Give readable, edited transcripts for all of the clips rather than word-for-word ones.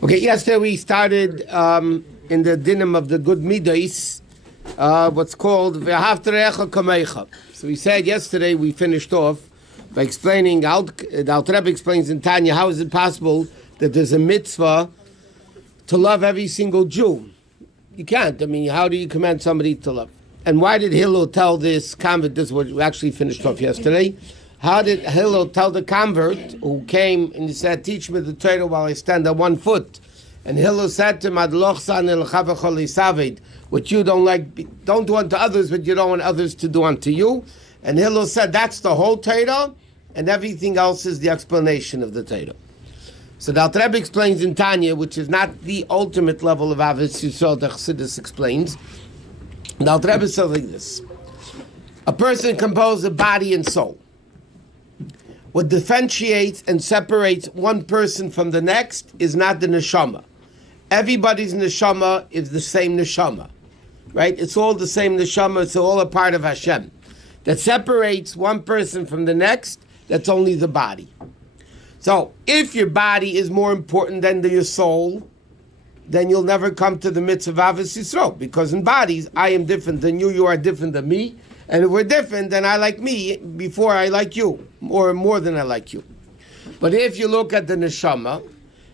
Okay, yesterday we started in the dinim of the good Middot, what's called V'ahavta kamecha. So we said yesterday we finished off by explaining, the Alter Rebbe explains in Tanya, how is it possible that there's a mitzvah to love every single Jew? You can't. I mean, how do you command somebody to love? And why did Hillel tell this convert, this is what we actually finished off yesterday, how did Hillel tell the convert who came and he said, teach me the Torah while I stand on one foot? And Hillel said to him, what you don't like, don't do unto others, but you don't want others to do unto you. And Hillel said, that's the whole Torah, and everything else is the explanation of the Torah. So the Alter Rebbe explains in Tanya, which is not the ultimate level of Avos Yisrael, the Chassidus explains. The Alter Rebbe says like this: a person composed of body and soul. What differentiates and separates one person from the next is not the neshama. Everybody's neshama is the same neshama, right? It's all the same neshama. It's all a part of Hashem. That separates one person from the next, that's only the body. So if your body is more important than your soul, then you'll never come to the mitzvah of Avos Yisrael, because in bodies, I am different than you are different than me. And if we're different, then I like me before I like you, or more than I like you. But if you look at the neshama,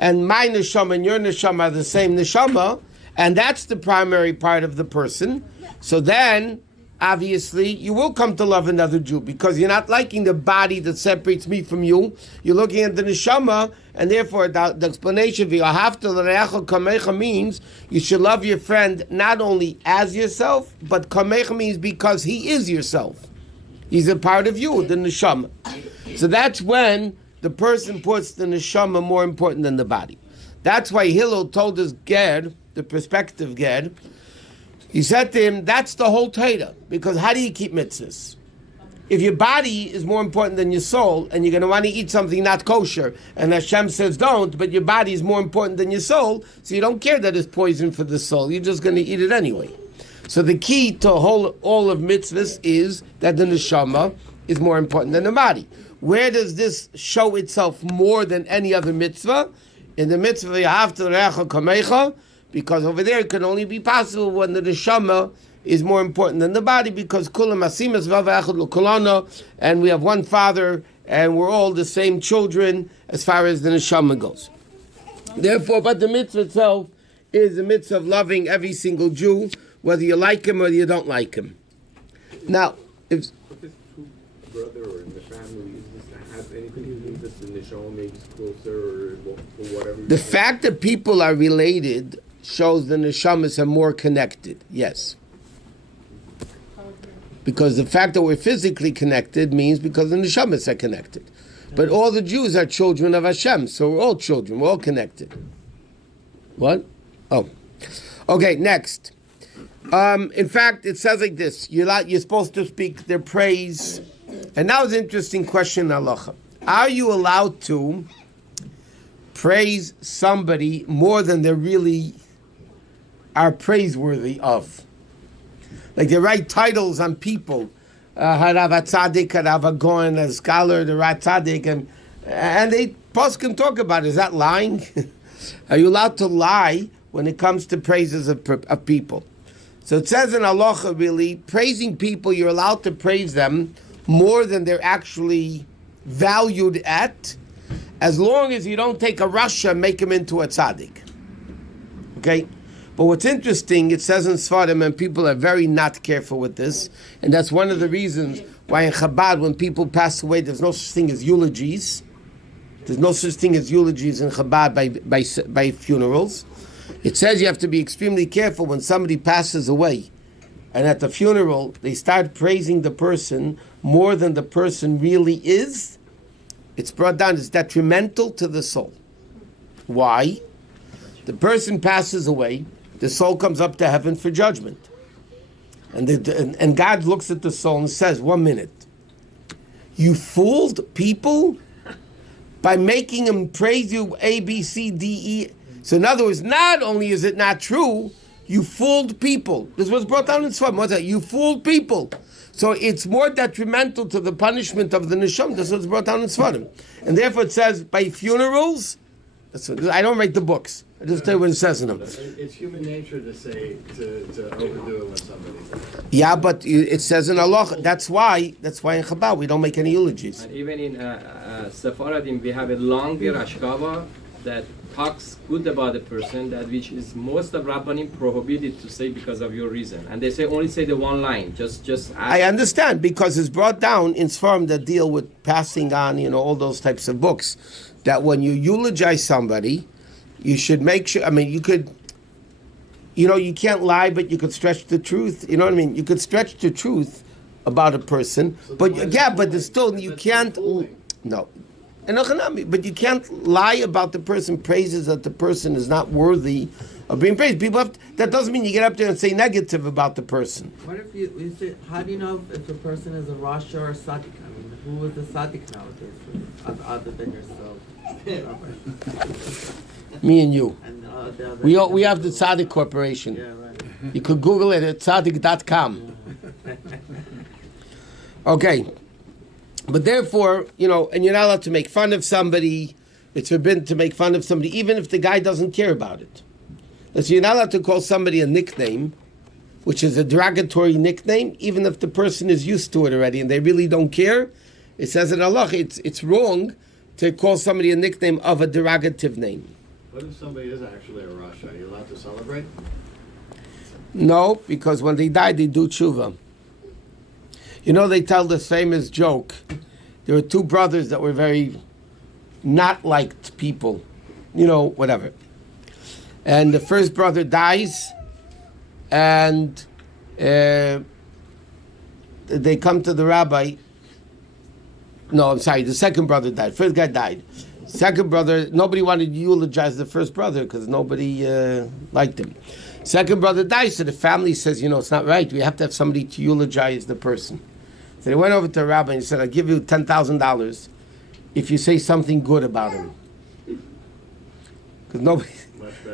and my neshama and your neshama are the same neshama, and that's the primary part of the person, so then, obviously, you will come to love another Jew, because you're not liking the body that separates me from you. You're looking at the neshama, and therefore the explanation kamecha means you should love your friend not only as yourself, but kamecha means because he is yourself. He's a part of you, the neshama. So that's when the person puts the neshama more important than the body. That's why Hillel told his ger, the prospective ger, he said to him, that's the whole Torah, because how do you keep mitzvahs? If your body is more important than your soul, and you're going to want to eat something not kosher, and Hashem says don't, but your body is more important than your soul, so you don't care that it's poison for the soul, you're just going to eat it anyway. So the key to all of mitzvahs is that the neshama is more important than the body. Where does this show itself more than any other mitzvah? In the mitzvah, V'ahavta l'reacha kamecha, because over there it can only be possible when the neshama is more important than the body, because kulam asimas v'avachad l'kulana, and we have one father, and we're all the same children as far as the neshama goes. Therefore, but the mitzvah itself is the mitzvah of loving every single Jew, whether you like him or you don't like him. Now, if his true brother or in the family, is this has anything to do with the neshama makes closer or whatever? The fact that people are related shows the neshamas are more connected, yes. Because the fact that we're physically connected means because the neshamas are connected. But all the Jews are children of Hashem, so we're all children, we're all connected. What? Oh. Okay, next. In fact, it says like this, you're supposed to speak their praise. And now it's an interesting question in halacha. Are you allowed to praise somebody more than they really are praiseworthy of? Like they write titles on people, Harav Tzadik, Harav Goen, a scholar, the Rat Tzadik, and they can talk about it. Is that lying? Are you allowed to lie when it comes to praises of people? So it says in halacha, really, praising people, you're allowed to praise them more than they're actually valued at, as long as you don't take a rasha and make him into a tzaddik. Okay? But what's interesting, it says in Sfarim, and people are very not careful with this, and that's one of the reasons why in Chabad, when people pass away, there's no such thing as eulogies. There's no such thing as eulogies in Chabad by funerals. It says you have to be extremely careful when somebody passes away, and at the funeral, they start praising the person more than the person really is. It's brought down, it's detrimental to the soul. Why? The person passes away, the soul comes up to heaven for judgment. And God looks at the soul and says, 1 minute, you fooled people by making them praise you A, B, C, D, E. So in other words, not only is it not true, you fooled people. This was brought down in Sfarim. What's that? You fooled people. So it's more detrimental to the punishment of the neshama. This was brought down in Sfarim. And therefore it says, by funerals, I don't write the books. I just tell you what it says in them. It's human nature to say to overdo it when somebody's. Yeah, but it says in halacha. That's why in Chabad we don't make any eulogies. And even in Sephardim, we have a longer ashkava that talks good about the person, that which is most of Rabbanim prohibited to say because of your reason. And they say only say the one line, just ask. I understand, because it's brought down in Sfarim that deal with passing on, all those types of books, that when you eulogize somebody, you should make sure, you could, you can't lie, but you could stretch the truth, you know what I mean? You could stretch the truth about a person, So but there's still, you can't, no. But you can't lie about the person, praises that the person is not worthy of being praised. That doesn't mean you get up there and say negative about the person. What if you say, how do you know if a person is a Rasha or a Tzaddik? Who is the Tzaddik nowadays, other than yourself? Me and you. And, We have the Tzaddik Corporation. Yeah, right. You could Google it at tzaddik.com. Okay. But therefore, and you're not allowed to make fun of somebody. It's forbidden to make fun of somebody, even if the guy doesn't care about it. So you're not allowed to call somebody a nickname, which is a derogatory nickname, even if the person is used to it already and they really don't care. It says in Allah, it's wrong to call somebody a nickname of a derogative name. What if somebody is actually a Rasha? Are you allowed to celebrate? No, because when they die, they do tshuva. They tell this famous joke. There were two brothers that were very not liked people, whatever. And the first brother dies, and they come to the rabbi. No, I'm sorry, the second brother died. First guy died. Second brother, nobody wanted to eulogize the first brother because nobody liked him. Second brother dies, so the family says, it's not right. We have to have somebody to eulogize the person. So they went over to the rabbi and said, I'll give you $10,000 if you say something good about him. Because nobody...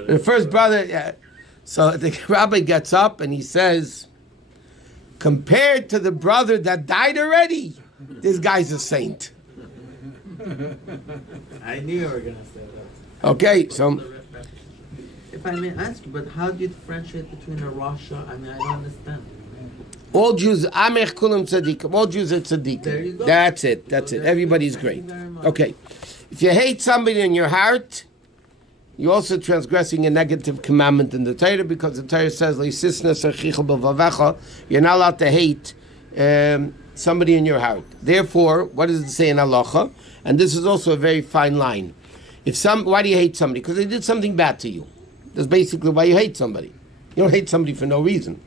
The first brother... Yeah. So the rabbi gets up and he says, compared to the brother that died already, this guy's a saint. I knew you were going to say that. Okay, so... If I may ask you, but how do you differentiate between a Rasha? I don't understand. All Jews, Amech Kulam Tzaddikim. All Jews are Tzaddikim. There you go. That's it. Everybody's great. Okay. If you hate somebody in your heart, you're also transgressing a negative commandment in the Torah, because the Torah says, you're not allowed to hate somebody in your heart. Therefore, what does it say in halacha? And this is also a very fine line. Why do you hate somebody? Because they did something bad to you. That's basically why you hate somebody. You don't hate somebody for no reason.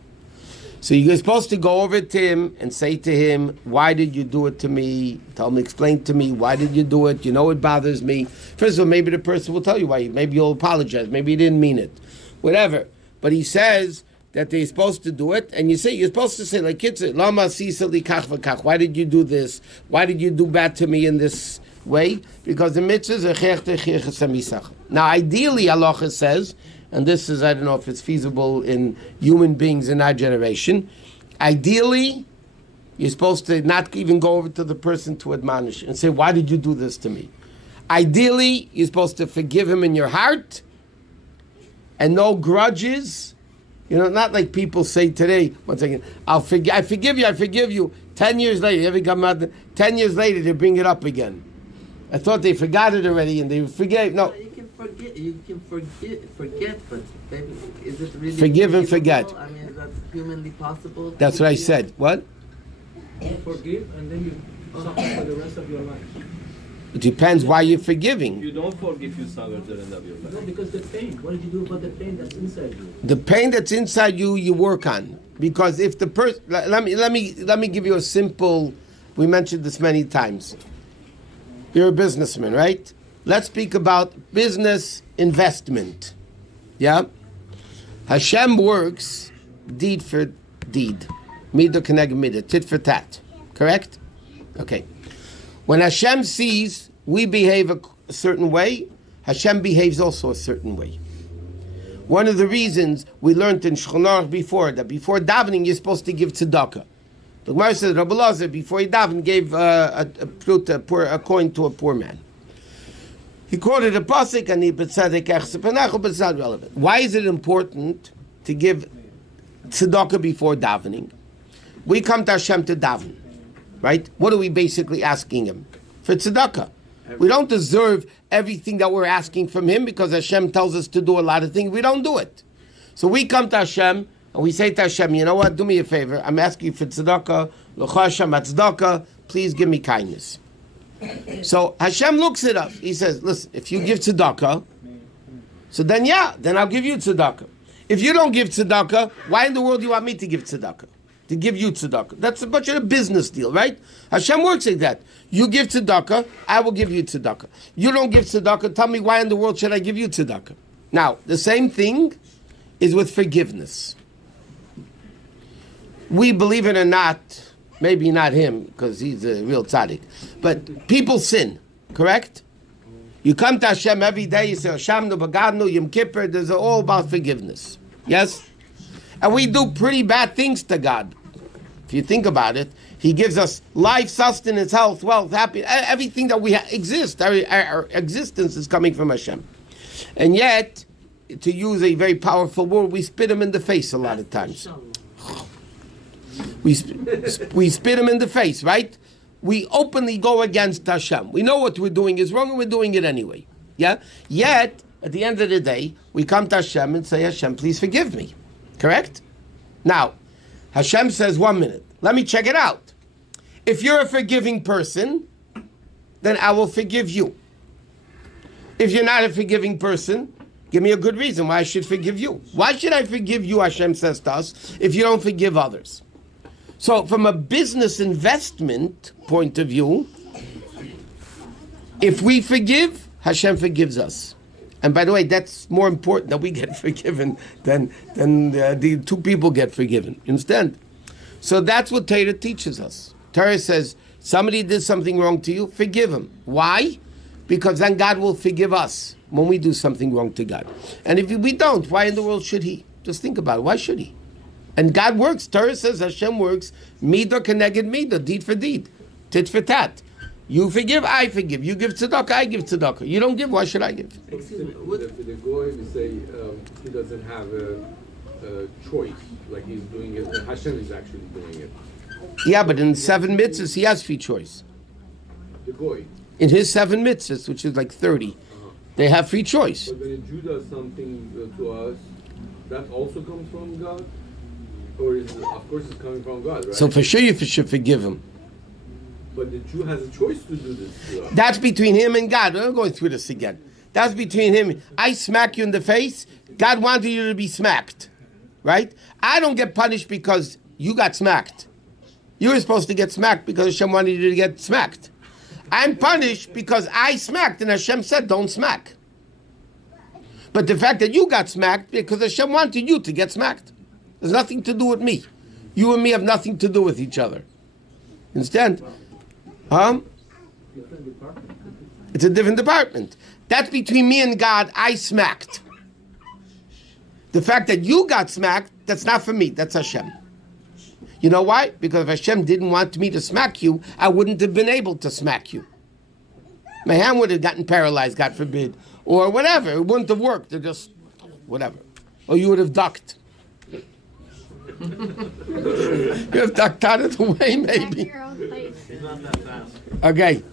So you're supposed to go over to him and say to him, why did you do it to me? Explain to me, why did you do it? It bothers me. First of all, maybe the person will tell you why. Maybe you'll apologize. Maybe you didn't mean it. Whatever. But he says that they're supposed to do it, and you're supposed to say, like Kitzur, Lama sisa li kach v'kach. Why did you do this? Why did you do bad to me in this way? Because the mitzvah is a chech. Now, ideally, halacha says, and this is, I don't know if it's feasible in human beings in our generation, ideally, you're supposed to not even go over to the person to admonish and say, why did you do this to me? Ideally, you're supposed to forgive him in your heart and no grudges. Not like people say today, one second, I forgive you. 10 years later, you ever come out, 10 years later, they bring it up again. I thought they forgot it already and they forgave. No. You can forget, but maybe, is it really forgive and forget? Is that humanly possible? That's what I said. What? Forgive and then you suffer for the rest of your life. It depends why you're forgiving. You don't forgive, you suffer the rest of your life. No, because the pain. What did you do about the pain that's inside you? The pain that's inside you, you work on. Because if the person, let me give you a simple. We mentioned this many times. You're a businessman, right? Let's speak about business investment. Yeah? Hashem works deed for deed. Middot keneged middot, tit for tat. Correct? Okay. When Hashem sees we behave a certain way, Hashem behaves also a certain way. One of the reasons we learned in Shulchan Aruch before, that before davening you're supposed to give tzedakah. The Gemara says, Rabbi Lazar, before he davened, gave a coin to a poor man. He quoted a pasuk, and but it's not relevant. Why is it important to give tzedakah before davening? We come to Hashem to daven, right? What are we basically asking Him? For tzedakah. We don't deserve everything that we're asking from Him because Hashem tells us to do a lot of things. We don't do it. So we come to Hashem, and we say to Hashem, you know what, do me a favor. I'm asking you for tzedakah, l'cha Hashem tzedakah, please give me kindness. So Hashem looks at us. He says, listen, if you give tzedakah, so then I'll give you tzedakah. If you don't give tzedakah, why in the world do you want me to give tzedakah? To give you tzedakah. That's a bunch of a business deal, right? Hashem works like that. You give tzedakah, I will give you tzedakah. You don't give tzedakah, tell me why in the world should I give you tzedakah? Now, the same thing is with forgiveness. We, believe it or not, maybe not him, because he's a real tzaddik, but people sin, correct? You come to Hashem every day, you say, Hashem, no bagadnu, Yom Kippur, there's all about forgiveness. Yes? And we do pretty bad things to God. If you think about it, He gives us life, sustenance, health, wealth, happiness, everything that we exist. Our existence is coming from Hashem. And yet, to use a very powerful word, we spit Him in the face a lot of times. We spit Him in the face, right? We openly go against Hashem. We know what we're doing is wrong, and we're doing it anyway. Yeah. Yet, at the end of the day, we come to Hashem and say, Hashem, please forgive me. Correct? Now, Hashem says, 1 minute. Let me check it out. If you're a forgiving person, then I will forgive you. If you're not a forgiving person, give me a good reason why I should forgive you. Why should I forgive you, Hashem says to us, if you don't forgive others? So from a business investment point of view, if we forgive, Hashem forgives us. And by the way, that's more important that we get forgiven than the two people get forgiven. You understand? So that's what Torah teaches us. Torah says, somebody did something wrong to you, forgive him. Why? Because then God will forgive us when we do something wrong to God. And if we don't, why in the world should He? Just think about it. Why should He? And God works. Torah says Hashem works. Middot keneged middot, deed for deed, tit for tat. You forgive, I forgive. You give tzedakah, I give tzedakah. You don't give, why should I give? Excuse me. For the goy, we say he doesn't have a choice, like he's doing it. Hashem is actually doing it. Yeah, but in 7 mitzvahs, he has free choice. The goy. In his 7 mitzvahs, which is like 30, they have free choice. But when a Jew does something to us, that also comes from God? Or is of course it's coming from God, right? So for sure you should forgive him. But the Jew has a choice to do this to us. That's between him and God. We're not going through this again. That's between him. I smack you in the face. God wanted you to be smacked. Right? I don't get punished because you got smacked. You were supposed to get smacked because Hashem wanted you to get smacked. I'm punished because I smacked and Hashem said don't smack. But the fact that you got smacked because Hashem wanted you to get smacked. There's nothing to do with me. You and me have nothing to do with each other. Understand? It's a different department. That's between me and God. I smacked. The fact that you got smacked, that's not for me. That's Hashem. You know why? Because if Hashem didn't want me to smack you, I wouldn't have been able to smack you. My hand would have gotten paralyzed, God forbid. Or whatever. It wouldn't have worked. Or just whatever. Or you would have ducked. You have ducked out of the way, maybe. He's not that fast. Okay.